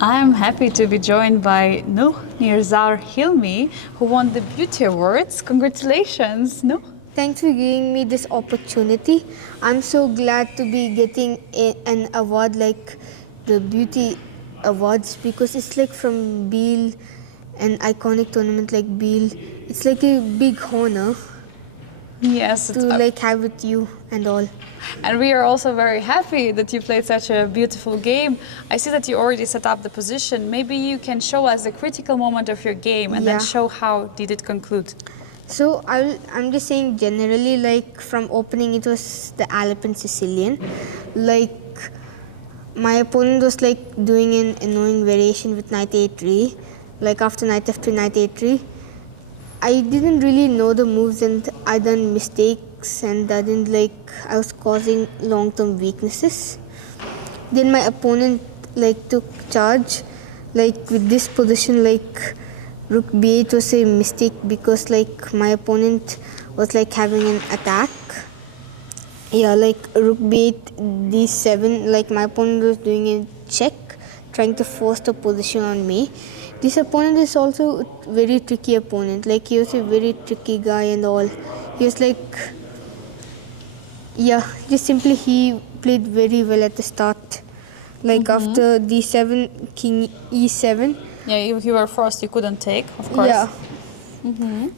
I am happy to be joined by Nuh Nizar Hilmi, who won the Beauty Awards. Congratulations, Nuh. Thanks for giving me this opportunity. I'm so glad to be getting an award like the Beauty Awards because it's like from Beal, an iconic tournament like Beal. It's like a big honor Yes, to like have with you and all. and we are also very happy that you played such a beautiful game. I see that you already set up the position. Maybe you can show us the critical moment of your game and then Yeah. show how did it conclude. So I'm just saying generally like from opening it was the Alpine Sicilian. Like my opponent was like doing an annoying variation with knight a3. Like after knight f2, knight a3. I didn't really know the moves and I done mistakes and I was causing long term weaknesses. Then my opponent like took charge. Like with this position like rook b8 was a mistake because like my opponent was like having an attack. Yeah, like rook b8 d7, like my opponent was doing a check, trying to force the position on me. This opponent is also a very tricky opponent. Like he was a very tricky guy and all. He was like, yeah, just simply he played very well at the start. Like after d7, king e7. Yeah, you were forced, you couldn't take, of course. Yeah.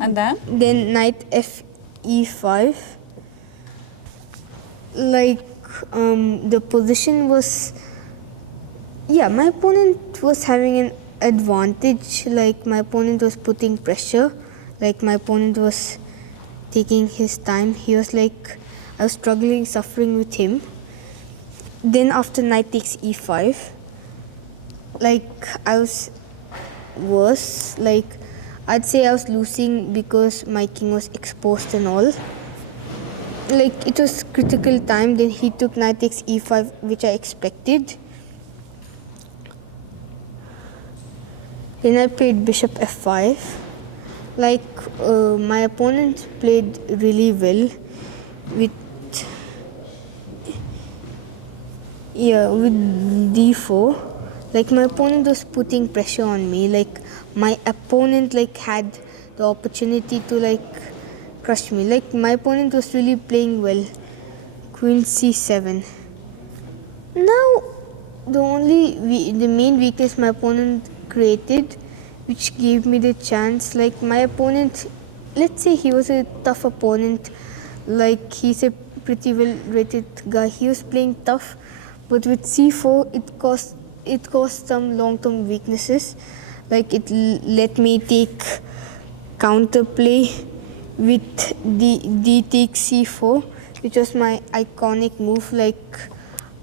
And then? Then knight f e5. Like the position was, yeah, my opponent was having an advantage. Like my opponent was putting pressure. Like my opponent was taking his time. He was like, I was struggling, suffering with him. Then after knight takes e5, like I was worse. Like I'd say I was losing because my king was exposed and all. Like it was critical time. Then he took knight takes e5, which I expected. Then I played bishop f5. Like my opponent played really well with with d4. Like my opponent was putting pressure on me. Like my opponent like had the opportunity to like crush me. Like my opponent was really playing well. Queen c7. Now the main weakness my opponent created, which gave me the chance. Like my opponent, let's say he was a tough opponent. Like he's a pretty well rated guy. He was playing tough, but with c4 it caused some long term weaknesses. Like it let me take counterplay with d takes c4, which was my iconic move. Like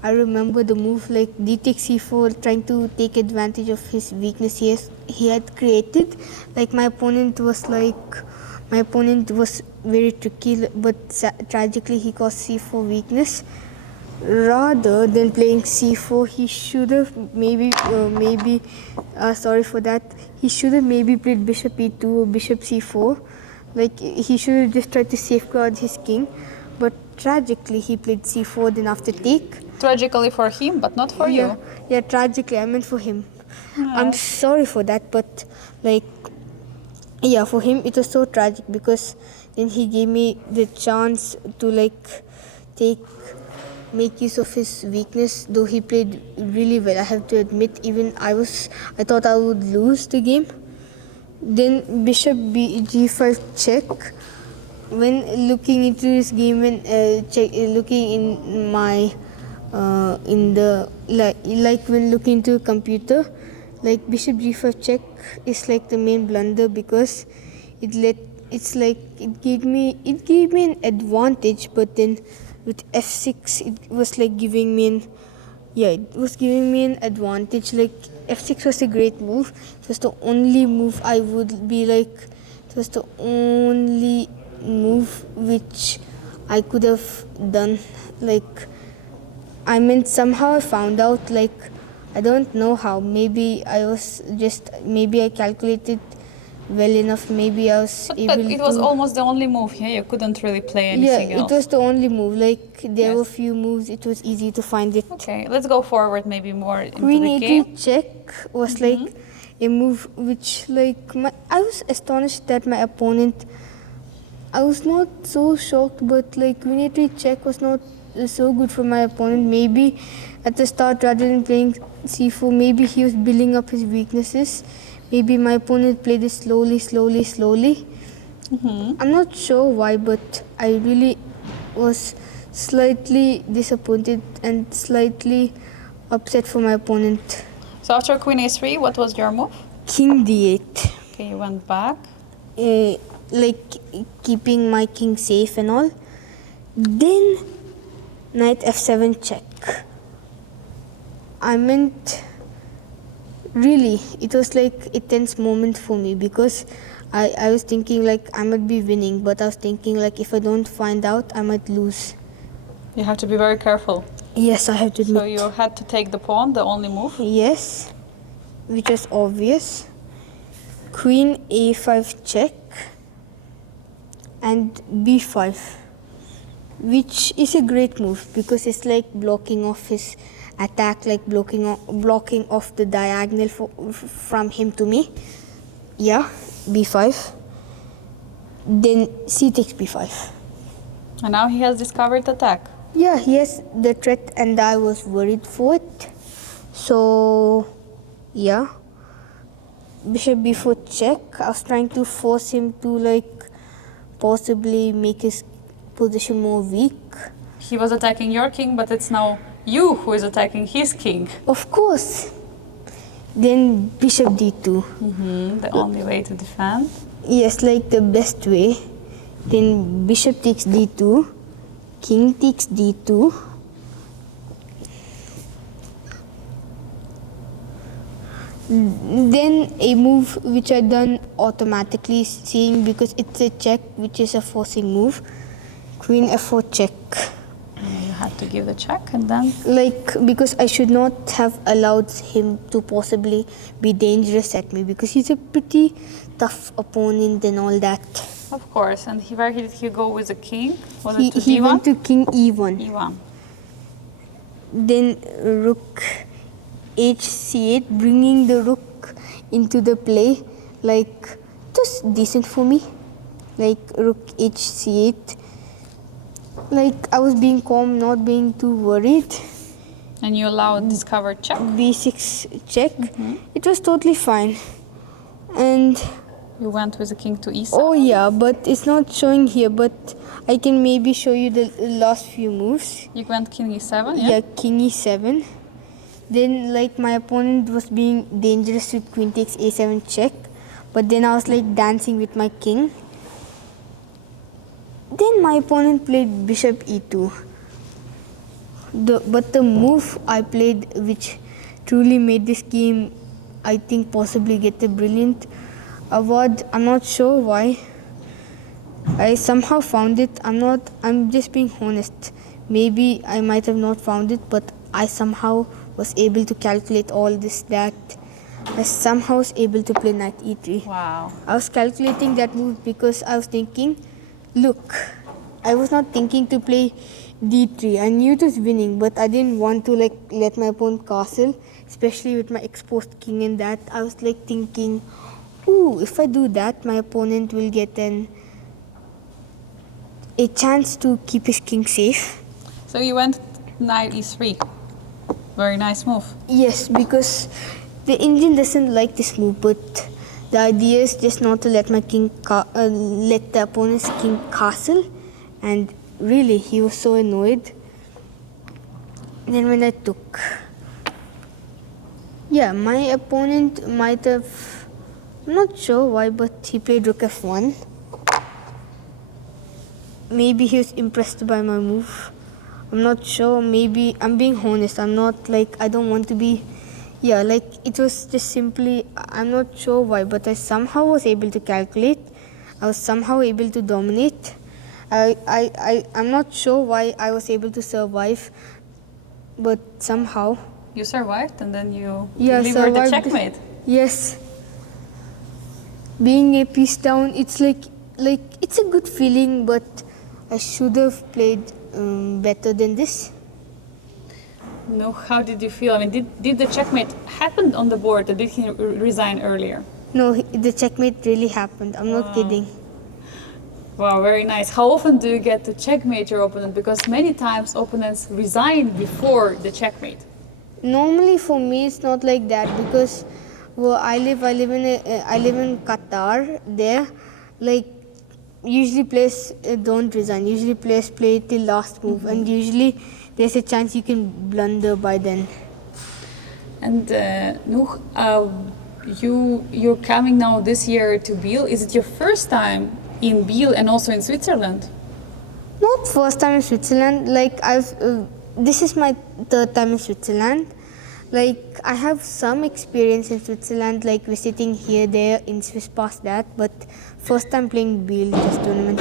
I remember the move like d takes c4, trying to take advantage of his weakness he had created. Like my opponent was very tricky, but tragically he caused c4 weakness. Rather than playing c4, he should have sorry for that. He should have maybe played bishop e2 or bishop c4. Like he should have just tried to safeguard his king. But tragically, he played c4. Then after take. Tragically for him, but not for you. Yeah, tragically, I meant for him. I'm sorry for that, but like, yeah, for him it was so tragic because then he gave me the chance to like make use of his weakness. Though he played really well, I have to admit. Even I thought I would lose the game. Then bishop g5 check. When looking into this game, when looking in my in the like when looking into a computer, like bishop g5 check is like the main blunder because it gave me an advantage, but then with f6 it was like giving me an advantage. Like f6 was a great move. It was the only move I would be like. It was the only move which I could have done. Like I mean, somehow I found out. Like I don't know how. Maybe I calculated well enough. Maybe I was But able it was to. almost the only move here. You couldn't really play Yeah, anything it else. was the only move. Like there were Yes. few moves, it was easy to find it. Okay, let's go forward maybe more into Queen the A3 game. check was like a move which I was astonished that my opponent. I was not so shocked, but like Queen A3 check was not so good for my opponent. Maybe at the start, rather than playing C4, maybe he was building up his weaknesses. Maybe my opponent played it slowly. I'm not sure why, but I really was slightly disappointed and slightly upset for my opponent. So after Queen A3, what was your move? King D8. Okay, you went back. Like keeping my king safe and all. Then knight f7 check. I meant really, it was like a tense moment for me because I was thinking like I might be winning, but I was thinking like if I don't find out, I might lose. You have to be very careful. Yes, I have to admit. So you had to take the pawn, the only move. Yes, which was obvious. Queen a5 check and b5, which is a great move because it's like blocking off his attack, like blocking off the diagonal from him to me. Yeah, b5. Then c takes b5. And now he has discovered attack. Yeah, he has the threat and I was worried for it. So, yeah. Bishop b4 check. I was trying to force him to like possibly make his position more weak. He was attacking your king, but it's now you who is attacking his king. Of course. Then bishop d2. The only way to defend. Yes, like the best way. Then bishop takes d2. King takes d2. Then a move which I done automatically, seeing because it's a check, which is a forcing move. Queen f4 check. You had to give the check and then. Like because I should not have allowed him to possibly be dangerous at me because he's a pretty tough opponent and all that. Of course. And where did he go with the king? Was He, it to he d1? went to king e1. e1. Then rook hc8, bringing the rook into the play. Like it was decent for me. Like rook hc8. Like I was being calm, not being too worried. And you allowed discovered check. b6 check. It was totally fine. And You went with the king to e7. oh yeah, but it's not showing here, but I can maybe show you the last few moves. You went king e7, yeah? Yeah, king e7. Then like my opponent was being dangerous with queen takes a7 check, but then I was like dancing with my king. Then my opponent played bishop e2. But the move I played, which truly made this game, I think possibly get a brilliant award. I'm not sure why. I somehow found it. I'm just being honest. Maybe I might have not found it, but I somehow was able to calculate all this, that. I somehow was able to play knight e3. Wow. I was calculating that move because I was thinking, look, I was not thinking to play d3. I knew it was winning, but I didn't want to like let my opponent castle, especially with my exposed king and that. I was like thinking, ooh, if I do that, my opponent will get a chance to keep his king safe. So you went knight e3. Very nice move. Yes, because the Indian doesn't like this move, but the idea is just not to let my king let the opponent's king castle, and really he was so annoyed. Then when I took, yeah, my opponent might have, I'm not sure why, but he played rook f1. Maybe he was impressed by my move. I'm not sure. Maybe I'm being honest. I'm not like, I don't want to be. Yeah, like it was just simply, I'm not sure why, but I somehow was able to calculate. I was somehow able to dominate. I'm not sure why I was able to survive, but somehow. You survived and then you Yeah, delivered the survived. checkmate. Yes. being a piece down, it's like it's a good feeling, but I should have played better than this. No, how did you feel? I mean, did the checkmate happen on the board, or did he resign earlier? No, the checkmate really happened. I'm not kidding. Wow, very nice. How often do you get to checkmate your opponent? Because many times opponents resign before the checkmate. Normally for me it's not like that, because I live in Qatar. There, like, usually players don't resign. Usually players play till last move, and usually there's a chance you can blunder by then. And Nuh, you're coming now this year to Biel. Is it your first time in Biel and also in Switzerland? Not first time in Switzerland. Like this is my third time in Switzerland. Like I have some experience in Switzerland, like visiting here, there in Swiss past that, but first time playing Biel chess tournament.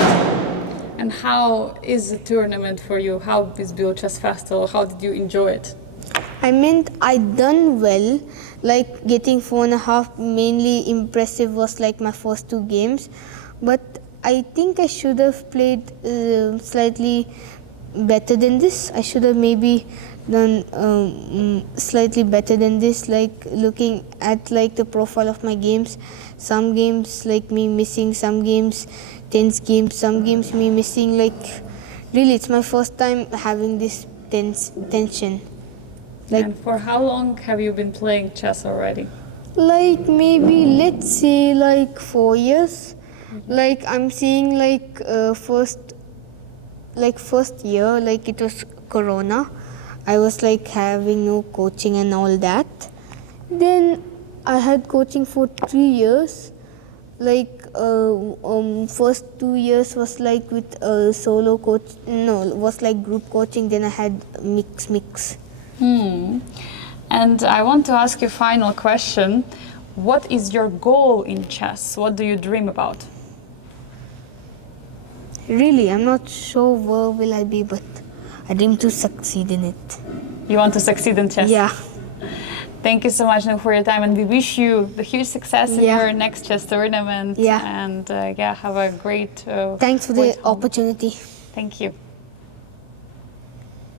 And how is the tournament for you? How is Biel Chess Festival? How did you enjoy it? I meant I done well, like getting 4.5. Mainly impressive was like my first 2 games, but I think I should have played slightly better than this. I should have maybe done slightly better than this. Like looking at like the profile of my games, some games like me missing, some games tense games, some games me missing. Like really, it's my first time having this tension. Like, and for how long have you been playing chess already? like maybe let's say like 4 years. Like I'm seeing like first year, like it was Corona. I was like having no coaching and all that. Then I had coaching for 3 years. Like first 2 years was like with solo coach. No, was like group coaching. Then I had mix. And I want to ask you a final question. What is your goal in chess? What do you dream about? Really, I'm not sure where will I be, but I dream to succeed in it. You want to succeed in chess? Yeah. Thank you so much, Nuh, for your time, and we wish you the huge success in Yeah. your next chess tournament. Yeah. And have a great Thanks for way the home. opportunity. Thank you.